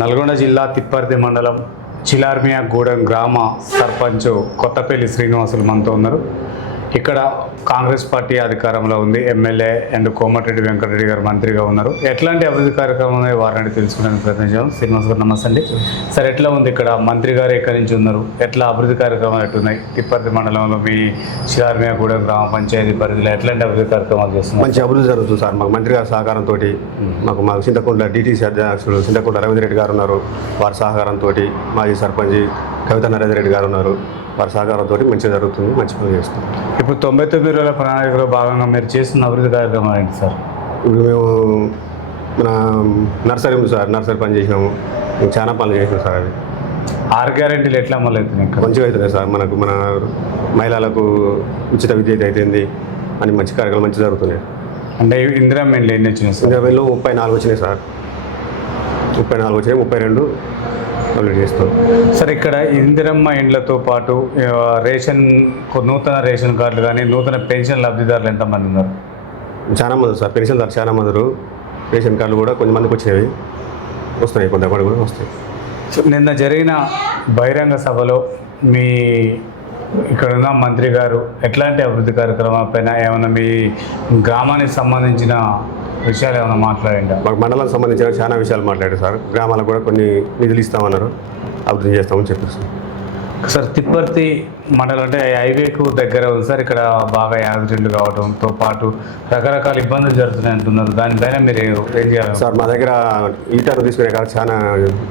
నల్గొండ జిల్లా తిప్పర్తి మండలం చిలార్మియాగూడెం గ్రామ సర్పంచ్ కొత్తపల్లి శ్రీనివాసులు మనతో ఉన్నారు. ఇక్కడ కాంగ్రెస్ పార్టీ అధికారంలో ఉంది. ఎమ్మెల్యే అండ్ కోమటిరెడ్డి వెంకటరెడ్డి గారు మంత్రిగా ఉన్నారు. ఎట్లాంటి అభివృద్ధి కార్యక్రమం వారిని తెలుసుకోవడానికి ప్రయత్నించాం. శ్రీనివాస్ గారు నమస్తే అండి. సార్, ఎట్లా ఉంది ఇక్కడ? మంత్రి గారు ఎక్కడి నుంచి ఉన్నారు? ఎట్లా అభివృద్ధి కార్యక్రమాలు ఎట్లున్నాయి? తిప్పర్తి మండలంలో మీ చిలార్మియాగూడెం గ్రామ పంచాయతీ పరిధిలో ఎట్లాంటి అభివృద్ధి కార్యక్రమాలు చేస్తున్నారు? మంచి అభివృద్ధి జరుగుతుంది సార్. మాకు మంత్రి గారి సహకారంతో మాకు చింతకుంట డిటీసీ అధ్యక్షులు చింతకుంట రవీంద్ర రెడ్డి గారు ఉన్నారు. వారి సహకారంతో మాజీ సర్పంచ్ కవిత నరేంద్ర రెడ్డి గారు ఉన్నారు. వారి సహకారంతో మంచిగా జరుగుతుంది. మంచి పనులు చేస్తాం. ఇప్పుడు 99 రోజుల ప్రణాళికలో భాగంగా మీరు చేస్తున్న అభివృద్ధి కార్యక్రమాలు ఏంటి సార్? ఇప్పుడు మేము మన నర్సరీ ఉంది సార్, నర్సరీ పని చేసినాము. మేము చాలా పనులు చేసినాం సార్. అవి 6 గ్యారెంటీలు ఎట్లా అమలు అవుతున్నాయి? మంచిగా అవుతున్నాయి సార్. మన మహిళలకు ఉచిత విద్య అయిపోయింది అని మంచి కార్యక్రమాలు మంచిగా జరుగుతున్నాయి. అంటే ఇందిరా మెయిన్లు ఎన్ని వచ్చినాయి సార్? ఇందిరా మెయిన్లు 34 వచ్చినాయి సార్. 34 వచ్చినాయి. 32 కంప్లీట్ చేస్తాం సార్. ఇక్కడ ఇందిరమ్మ ఇండ్లతో పాటు నూతన రేషన్ కార్డులు కానీ నూతన పెన్షన్ లబ్ధిదారులు ఎంతమంది ఉన్నారు? చాలా మంది సార్. పెన్షన్దారులు చాలా మంది. రేషన్ కార్డులు కూడా కొంతమందికి వచ్చినవి వస్తున్నాయి, కొంతమంది కూడా వస్తాయి. నిన్న జరిగిన బహిరంగ సభలో మీ ఇక్కడున్న మంత్రి గారు ఎట్లాంటి అభివృద్ధి కార్యక్రమాలపైన ఏమైనా మీ గ్రామానికి సంబంధించిన విషయాలు ఏమైనా మాట్లాడండి? మాకు మండలానికి సంబంధించిన చాలా విషయాలు మాట్లాడారు సార్. గ్రామాలకు కూడా కొన్ని నిధులు ఇస్తామన్నారు, అభివృద్ధి చేస్తామని చెప్పారు సార్. తిప్పర్తి మండలం అంటే హైవేకు దగ్గర ఉంది సార్. ఇక్కడ బాగా యాక్సిడెంట్లు కావడంతో పాటు రకరకాల ఇబ్బందులు జరుగుతున్నాయి అంటున్నారు. దానిపైన మీరు ఏం చేయాలి సార్? మా దగ్గర ఈటర్ తీసుకునే కాదు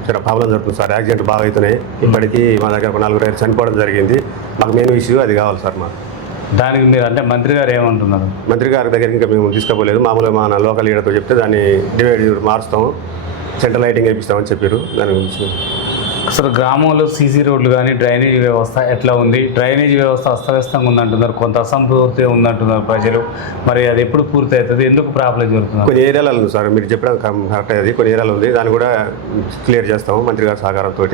చాలా ప్రాబ్లం జరుగుతుంది సార్. యాక్సిడెంట్ బాగా అవుతున్నాయి. ఇప్పటికీ మా దగ్గర ఒక 4 చనిపోవడం జరిగింది. మాకు మెయిన్ ఇష్యూ అది కావాలి సార్. మాకు దానికి మీరు అంటే మంత్రి గారు ఏమంటున్నారు? మంత్రి గారి దగ్గర ఇంకా మేము తీసుకోలేదు. మామూలుగా మన లోకల్ లీడర్తో చెప్తే దాన్ని డివైడ్ మారుస్తాము, సెంట్రల్ లైటింగ్ వేపిస్తామని చెప్పారు. దాని గురించి అసలు గ్రామంలో సీసీ రోడ్లు కానీ డ్రైనేజీ వ్యవస్థ ఎట్లా ఉంది? డ్రైనేజీ వ్యవస్థ అస్తవ్యస్తంగా ఉందంటున్నారు, కొంత అసంపూర్తి ఉందంటున్నారు ప్రజలు. మరి అది ఎప్పుడు పూర్తి అవుతుంది? ఎందుకు ప్రాబ్లం జరుగుతుంది? కొన్ని ఏరియాలో ఉంది సార్, మీరు చెప్పడం కరెక్ట్. అది కొన్ని ఏరియాలో ఉంది. దాన్ని కూడా క్లియర్ చేస్తాము. మంత్రి గారి సహకారంతో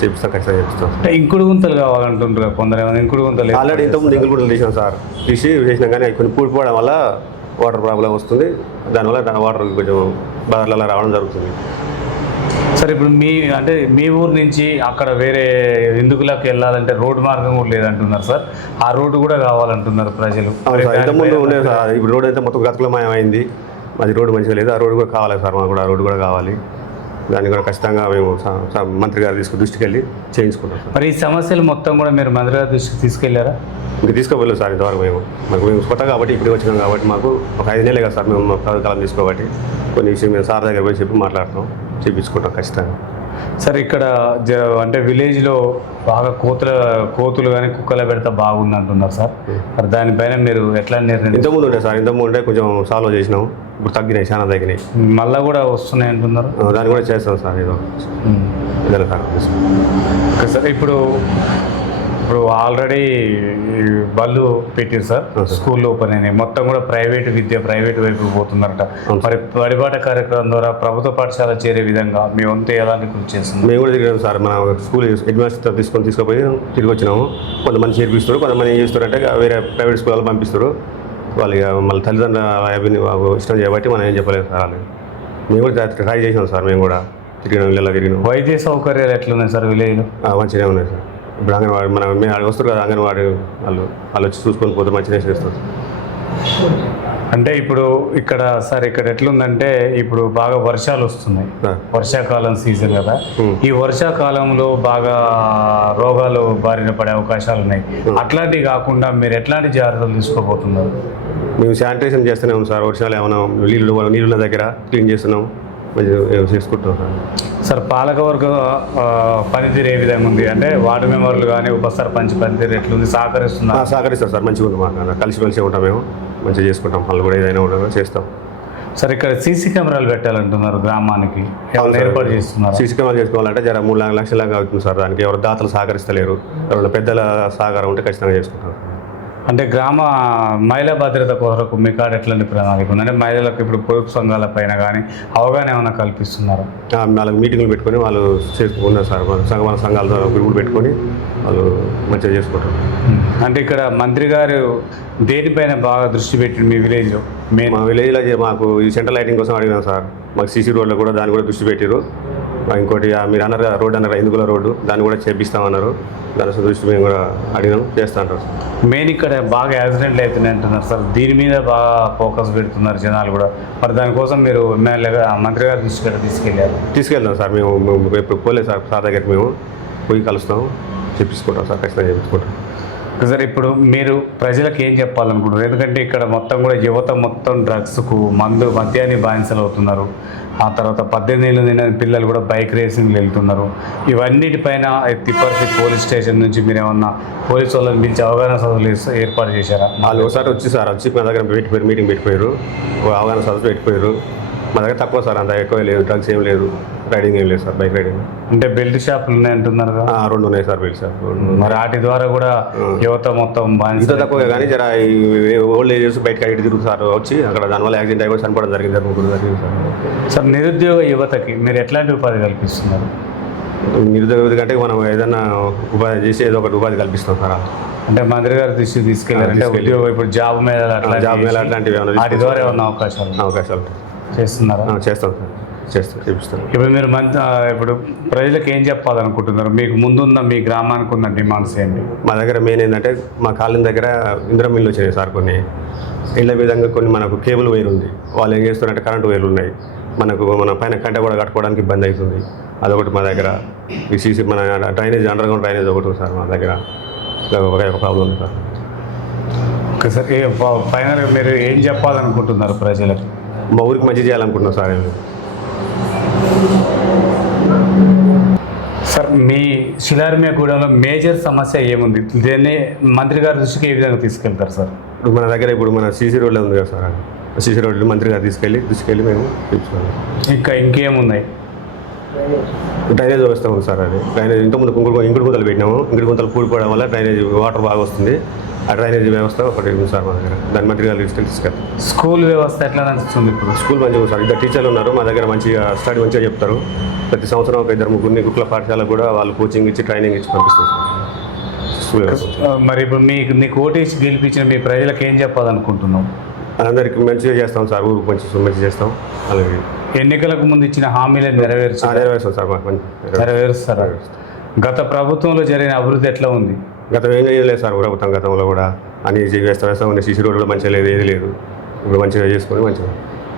చేపిస్తాం, ఖచ్చితంగా చేపిస్తాం. అంటే ఇంకుడు గుంతలు కావాలంటుంటారు కొందరు. ఏమైనా ఇంకుడు గుంతలు? ఆల్రెడీ ఇంతకుముందు ఇంకుడు గుంతలు తీసాం సార్. చేసినాం కానీ కొన్ని పూడిపోవడం వల్ల వాటర్ ప్రాబ్లం వస్తుంది. దానివల్ల వాటర్ కొంచెం బాగా రావడం జరుగుతుంది. సరే, ఇప్పుడు మీ ఊరు నుంచి అక్కడ వేరే ఎందుకులకు వెళ్ళాలంటే రోడ్డు మార్గం కూడా లేదంటున్నారు సార్. ఆ రోడ్డు కూడా కావాలంటున్నారు ప్రజలు. ఇంతకుముందు ఉండేది సార్. ఇప్పుడు రోడ్డు అయితే మొత్తం గతుకులమయమైంది. అది రోడ్డు మంచిగా లేదు. ఆ రోడ్డు కూడా కావాలి సార్. మాకు కూడా ఆ రోడ్డు కూడా కావాలి. దాన్ని కూడా ఖచ్చితంగా మేము మంత్రి గారి దృష్టికి వెళ్ళి చేయించుకుంటాం సార్. మరి ఈ సమస్యలు మొత్తం కూడా మీరు మంత్రి గారి దృష్టికి తీసుకెళ్లారా? ఇంకా తీసుకోలేదు సార్ ఇంతవరకు. మేము కొత్త కాబట్టి ఇప్పుడు వచ్చినాం కాబట్టి మాకు ఒక 5 నెలలే కదా సార్ మేము ప్రభుత్వం తీసుకోబట్టి కొన్ని విషయం మేము సార్ దగ్గర పోయి చెప్పి మాట్లాడుతాం, చేయించుకుంటాం ఖచ్చితంగా. సార్, ఇక్కడ అంటే విలేజ్లో బాగా కోతులు కానీ కుక్కల పెడతా బాగుంది అంటున్నారు సార్. మరి దానిపైన మీరు ఎట్లా నిర్ణయం? ఇంతకుముందు ఉండే సార్, ఇంతకుముందు ఉంటే కొంచెం సాల్వ్ చేసినాం. ఇప్పుడు తగ్గినాయి, చాలా తగ్గినాయి. మళ్ళీ కూడా వస్తున్నాయి అంటున్నారు. దాన్ని కూడా చేస్తాం సార్. ఏదో సార్, ఇప్పుడు ఆల్రెడీ బళ్ళు పెట్టారు సార్. స్కూల్లో ఓపెన్ అయినాయి. మొత్తం కూడా ప్రైవేట్ వైపు పోతున్నారట. మరి బడిబాట కార్యక్రమం ద్వారా ప్రభుత్వ పాఠశాల చేరే విధంగా మీ వంతు ఎలాంటి కృషి చేస్తుంది? మేము కూడా తిరిగాం సార్. మన స్కూల్ హెడ్ మాస్టర్ తీసుకుపోయి తిరిగి వచ్చినాము. కొంతమంది చేర్పిస్తారు, కొంతమంది ఏం చేస్తారంటే వేరే ప్రైవేట్ స్కూల్ వాళ్ళు పంపిస్తారు. వాళ్ళు మళ్ళీ తల్లిదండ్రులు ఇష్టం చేయబట్టి మనం ఏం చెప్పలేదు సార్. వాళ్ళు మేము కూడా ట్రై చేసినాం సార్. మేము కూడా తిరిగినాం. వైద్య సౌకర్యాలు ఎట్లున్నాయి సార్ విలేజ్లో? మంచిగా ఉన్నాయి సార్. ఇప్పుడు అంగన్వాడీ మేము అక్కడ వస్తారు కదా, అంగన్వాడీ వాళ్ళు వచ్చి చూసుకొని పోతే మంచిగా చేస్తారు. అంటే ఇప్పుడు ఇక్కడ ఎట్లుందంటే ఇప్పుడు బాగా వర్షాలు వస్తున్నాయి. వర్షాకాలం సీజన్ కదా. ఈ వర్షాకాలంలో బాగా రోగాలు బారిన పడే అవకాశాలు ఉన్నాయి. అట్లాంటివి కాకుండా మీరు ఎట్లాంటి జాగ్రత్తలు తీసుకోబోతున్నారు? మేము శానిటైజేషన్ చేస్తున్నాం సార్. వర్షాలు ఏమైనా నీళ్ళ దగ్గర క్లీన్ చేస్తున్నాం, చేసుకుంటున్నాం సార్. పాలకవర్గ పనితీరు ఏ విధంగా ఉంది? అంటే వార్డు మెంబర్లు కానీ ఉప సర్పంచ్ పనితీరు ఎట్లుంది? సహకరిస్తారు సార్. మంచిగా ఉంది. మాకు కలిసి ఉంటాం. మేము మంచిగా చేసుకుంటాం. వాళ్ళు కూడా ఏదైనా ఉండదో చేస్తాం సార్. ఇక్కడ సీసీ కెమెరాలు పెట్టాలంటున్నారు గ్రామానికి, ఏర్పాటు చేస్తున్నారు? సీసీ కెమెరాలు చేసుకోవాలంటే 3 లక్షల అవుతుంది సార్. దానికి ఎవరు దాతలు సహకరిస్తలేరు. ఎవరైనా పెద్దల సహకారం ఉంటే ఖచ్చితంగా చేసుకుంటాం. అంటే గ్రామ మహిళా భద్రత కొరకు మీ కాడ ఎట్లాంటి ప్రణాళిక ఉంది? అంటే మహిళలకు ఇప్పుడు పొదుపు సంఘాల పైన కానీ అవగాహన ఏమైనా కల్పిస్తున్నారు? వాళ్ళకి మీటింగ్లు పెట్టుకొని వాళ్ళు చేసుకున్నారు సార్. మన సంఘాలతో గ్రూపులు పెట్టుకొని వాళ్ళు మంచిగా చేసుకుంటారు. అంటే ఇక్కడ మంత్రి గారు దేనిపైన బాగా దృష్టి పెట్టింది మీ విలేజ్లో? మా విలేజ్లో మాకు ఈ సెంట్రల్ లైటింగ్ కోసం అడిగినాం సార్. మాకు సీసీ రోడ్లో కూడా దాన్ని కూడా దృష్టి పెట్టారు. ఇంకోటి మీరు అన్నారు కదా, రోడ్డు అన్నారు, ఇందుకుల రోడ్డు, దాన్ని కూడా చేపిస్తామన్నారు. దాని దృష్టి మేము కూడా అడిగినాం, చేస్తా అంటారు. మెయిన్ ఇక్కడ బాగా యాక్సిడెంట్లు అవుతున్నాయి అంటున్నారు సార్, దీని మీద బాగా ఫోకస్ పెడుతున్నారు జనాలు కూడా. మరి దానికోసం మీరు ఎమ్మెల్యేగా మంత్రి గారి దృష్టికి తీసుకెళ్ళారు? తీసుకెళ్తాం సార్, మేము ఎప్పుడు పోలేదు సార్ దగ్గరికి, మేము పోయి కలుస్తాం, చెప్పించుకుంటాం సార్, ఖచ్చితంగా చెప్పించుకుంటాం. సార్ ఇప్పుడు మీరు ప్రజలకు ఏం చెప్పాలనుకుంటున్నారు? ఎందుకంటే ఇక్కడ మొత్తం కూడా యువత మొత్తం డ్రగ్స్కు మద్యాన్ని బానిసలు అవుతున్నారు. ఆ తర్వాత 18 ఏళ్ళు నిండిన పిల్లలు కూడా బైక్ రేసింగ్లు వెళ్తున్నారు. ఇవన్నిటిపైన తిప్పర్తి పోలీస్ స్టేషన్ నుంచి మీరు ఏమన్నా పోలీసు వాళ్ళని పిలిచి అవగాహన సభలు ఏర్పాటు చేశారా? వాళ్ళు ఒకసారి వచ్చి మా దగ్గర మీటింగ్ పెట్టిపోయారు, అవగాహన సభలు పెట్టిపోయారు. మా దగ్గర తక్కువ సార్, అంత ఎక్కువ లేదు, డ్రగ్స్ ఏం లేదు, రైడింగ్ ఏం లేదు సార్, బైక్ రైడింగ్. అంటే బెల్ట్ షాపులు ఉన్నాయి అంటున్నారు కదా? 2 ఉన్నాయి సార్ బెల్ట్ షాప్. మరి వాటి ద్వారా కూడా యువత మొత్తం ఇంత తక్కువ కానీ జర ఓల్డ్ ఏజెస్ బయటకు అడిగి తిరుగుతారు వచ్చి, అక్కడ దానివల్ల యాక్సిడెంట్ అయిపోయి చనిపోవడం జరిగింది సార్. నిరుద్యోగ యువతకి మీరు ఎట్లాంటి ఉపాధి కల్పిస్తున్నారు? నిరుద్యోగ కంటే మనం ఏదైనా ఉపాధి చేసి ఏదో ఒకటి ఉపాధి కల్పిస్తాం సార్. అంటే మంత్రి గారి దృష్టికి తీసుకెళ్ళారంటే ఉద్యోగం, ఇప్పుడు జాబ్ మీద అట్లాంటివి వాటి ద్వారా ఏమన్నా అవకాశాలు చేస్తున్నారా? చేస్తాం చేపిస్తాం. ఇప్పుడు మీరు ఇప్పుడు ప్రజలకు ఏం చెప్పాలనుకుంటున్నారు? మీకు ముందున్న మీ గ్రామానికి ఉన్న డిమాండ్స్ ఏంటి? మా దగ్గర మెయిన్ ఏంటంటే మా కాలనీ దగ్గర ఇందిరా మిల్లు వచ్చినాయి సార్, కొన్ని ఇళ్ళ విధంగా కొన్ని మనకు కేబుల్ వైర్ ఉంది. వాళ్ళు ఏం చేస్తున్నారంటే కరెంటు వైర్లు ఉన్నాయి, మన పైన కంట కూడా కట్టుకోవడానికి ఇబ్బంది అవుతుంది. అదొకటి మా దగ్గర. సీసీ మన డ్రైనేజ్, అండర్ గ్రౌండ్ డ్రైనేజ్ ఒకటి సార్ మా దగ్గర, ఒక ప్రాబ్లం ఉంది సార్. ఓకే సార్, ఫైనల్గా మీరు ఏం చెప్పాలనుకుంటున్నారు ప్రజలకు? మా ఊరికి మంచి చేయాలనుకుంటున్నాం సార్. సార్ మీ శిలార్మియాగూడెంలో మేజర్ సమస్య ఏముంది? దీన్ని మంత్రి గారి దృష్టికి ఏ విధంగా తీసుకెళ్తారు సార్? ఇప్పుడు మన దగ్గర మన సీసీ రోడ్లో ఉంది కదా సార్, సీసీ రోడ్లు మంత్రి గారు తీసుకెళ్ళి మేము తీసుకోవాలి. ఇంకేమున్నాయి? డ్రైనేజ్ వ్యవస్థ ఉంది సార్. అది డ్రైనేజ్ ఇంతకుముందు ఇంకుడు గుంతలు పెట్టినాము, ఇంకుడు గుంతలు కూలిపోవడం వల్ల డ్రైనేజ్ వాటర్ బాగా వస్తుంది. ఆ డ్రైనేజ్ వ్యవస్థ ఒకటి ఉంది సార్ మా దగ్గర, దాని మంత్రి గారు తీసుకెళ్తారు. స్కూల్ వ్యవస్థ ఎట్లా నడుస్తుంది ఇప్పుడు? స్కూల్ మంచిగా ఉంది సార్, 2 టీచర్లు ఉన్నారు మా దగ్గర, మంచిగా స్టడీ మంచిగా చెప్తారు. ప్రతి సంవత్సరం ఒక 2-3 గురుకుల పాఠశాలకు కూడా వాళ్ళు కోచింగ్ ఇచ్చి ట్రైనింగ్ ఇచ్చి పంపిస్తారు సార్ స్కూల్ వ్యవస్థ. మరి ఇప్పుడు నీకు ఓటేసి గెలిపించిన మీ ప్రజలకు ఏం చెప్పాలనుకుంటున్నాం? అందరికీ మంచిగా చేస్తాం సార్, ఊరికి మంచిగా చేస్తాం. అలాగే ఎన్నికలకు ముందు ఇచ్చిన హామీలను నెరవేరుస్తాం సార్, నెరవేరుస్తారా? గత ప్రభుత్వంలో జరిగిన అభివృద్ధి ఎట్లా ఉంది? గతం ఏం చేయలేదు సార్ ప్రభుత్వం, గతంలో కూడా అన్ని వ్యవస్థ ఉంది. సీసీ రోడ్డు కూడా మంచిగా లేదు, ఏది లేదు. ఇప్పుడు మంచిగా చేసుకొని మంచిగా.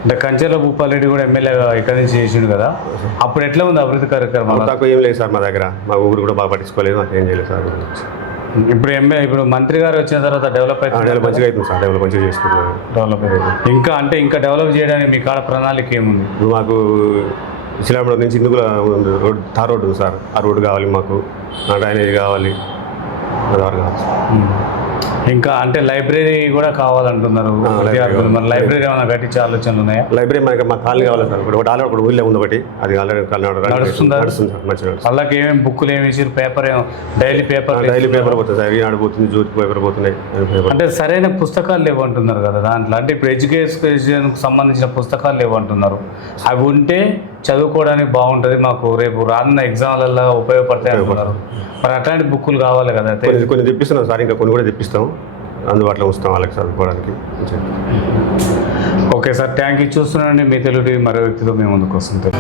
అంటే కంచెల భూపాలరెడ్డి కూడా ఎమ్మెల్యేగా ఇక్కడి నుంచి చేసిండు కదా, అప్పుడు ఎట్లా ఉంది అభివృద్ధి కార్యక్రమాలు? తక్కువ ఏం లేదు సార్ మా దగ్గర, మా ఊరు కూడా బాగా పట్టించుకోలేదు, మాకు ఏం చేయలేదు సార్. ఇప్పుడు మంత్రి గారు వచ్చిన తర్వాత డెవలప్ మంచిగా అవుతుంది సార్, డెవలప్ మంచిగా చేసుకుంటున్నాం. ఇంకా డెవలప్ చేయడానికి మీ కాడ ప్రణాళిక ఏముంది? ఇప్పుడు మాకు శిలాపురం నుంచి ఇందుకు రోడ్, తార్ రోడ్డు ఉంది సార్, ఆ రోడ్డు కావాలి మాకు, డ్రైనేజ్ కావాలి, కావాలి. ఇంకా అంటే లైబ్రరీ కూడా కావాలంటున్నారు విద్యార్థులు. మరి లైబ్రరీ ఏమైనా కట్టించే ఆలోచనలు ఉన్నాయా? లైబ్రరీ మనకి మా కాలనీ కావాలి సార్, ఒకటి ఊళ్ళో ఉంది ఒకటి, అది ఆల్రెడీ నడుస్తుంది మంచిగా. వాళ్ళకి ఏమేమి బుక్కులు ఏమి ఇచ్చారు? పేపర్ డైలీ పేపర్ పోతుంది సార్, ఈనాడు పోతుంది, జ్యోతి పేపర్ పోతున్నాయి. అంటే సరైన పుస్తకాలు లేవంటున్నారు కదా దాంట్లో, అంటే ఇప్పుడు ఎడ్యుకేషన్కి సంబంధించిన పుస్తకాలు లేవంటున్నారు. అవి ఉంటే చదువుకోవడానికి బాగుంటుంది, మాకు రేపు రానున్న ఎగ్జామ్లలో ఉపయోగపడతాయి అంటున్నారు. మరి అట్లాంటి బుక్కులు కావాలి కదా? కొన్ని తెప్పిస్తున్నాం సార్, ఇంకా కొన్ని కూడా తెప్పిస్తాం, అందుబాటులో ఉంచుతాం వాళ్ళకి చదువుకోవడానికి. Okay sir, thank you. చూస్తున్నానండి మీ తెలుగు టీవీ మరో వ్యక్తితో మేము ముందుకు వస్తుంటాం.